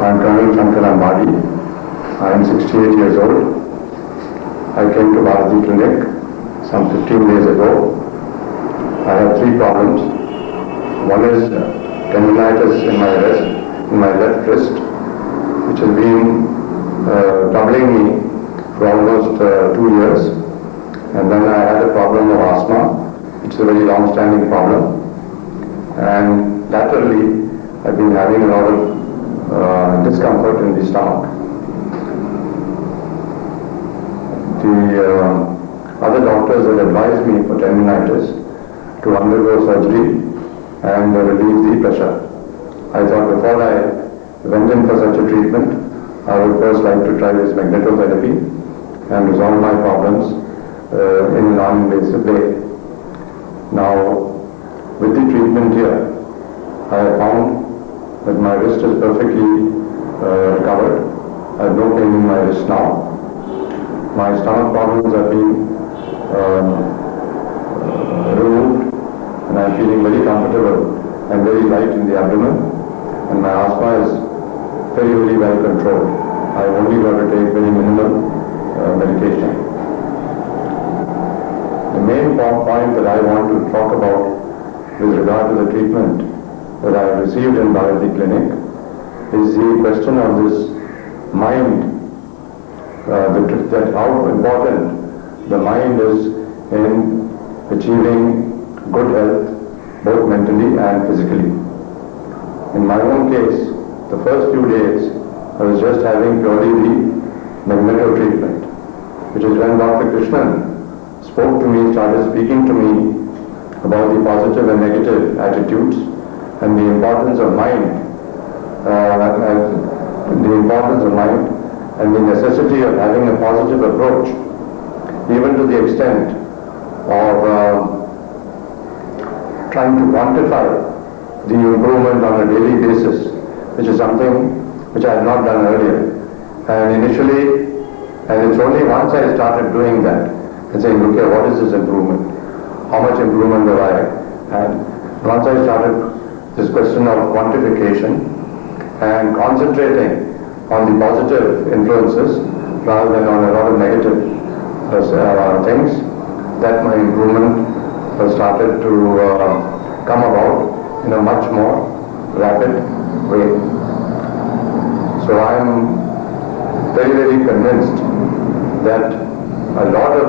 I'm Krishnan. I am 68 years old. I came to Bharati Clinic some 15 days ago. I have three problems. One is tendinitis in my left wrist, which has been troubling me for almost 2 years. And then I had a problem of asthma, which is a very long-standing problem. And laterally, I've been having a lot of discomfort in the stomach. The other doctors had advised me for tendinitis to undergo surgery and relieve the pressure. I thought before I went in for such a treatment, I would first like to try this magnetotherapy and resolve my problems in a non-invasive way. Now, with the treatment here, I have found that my wrist is perfectly recovered. I have no pain in my wrist now. My stomach problems have been removed, and I am feeling very comfortable and very light in the abdomen, and my asthma is very, very well controlled. I have only got to take very minimal medication. The main point that I want to talk about with regard to the treatment that I have received in Bharati Clinic is the question of this mind, that how important the mind is in achieving good health, both mentally and physically. In my own case, the first few days, I was just having purely the magneto treatment, which is when Dr. Krishnan spoke to me, started speaking to me about the positive and negative attitudes and the importance of mind, and the necessity of having a positive approach, even to the extent of trying to quantify the improvement on a daily basis, which is something which I had not done earlier. And initially, and it's only once I started doing that and saying, look here, what is this improvement? How much improvement have I had? Once I started this question of quantification and concentrating on the positive influences rather than on a lot of negative things, that my improvement started to come about in a much more rapid way. So I am very, very convinced that a lot of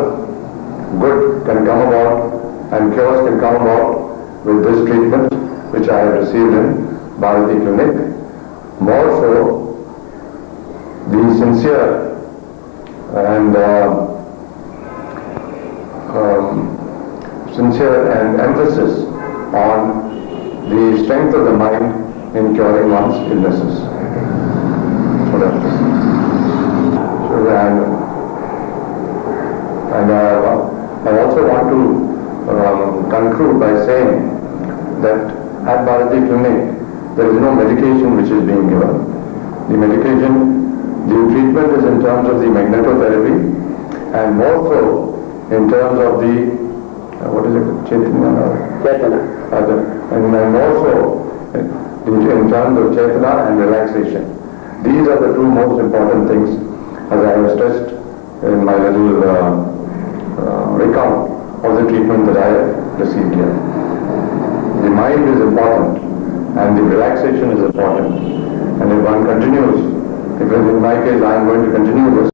good can come about and cures can come about with this treatment which I have received in Bharati Clinic. More so, the sincere and emphasis on the strength of the mind in curing one's illnesses. So that is. I also want to conclude by saying that at Bharati Clinic, there is no medication which is being given. The treatment is in terms of the magnetotherapy, and more so in terms of the, Chetana. And more so in terms of Chetana and relaxation. These are the two most important things, as I have stressed in my little recount of the treatment that I have received here. The mind is important, and the relaxation is important. And if one continues, if in my case I am going to continue this,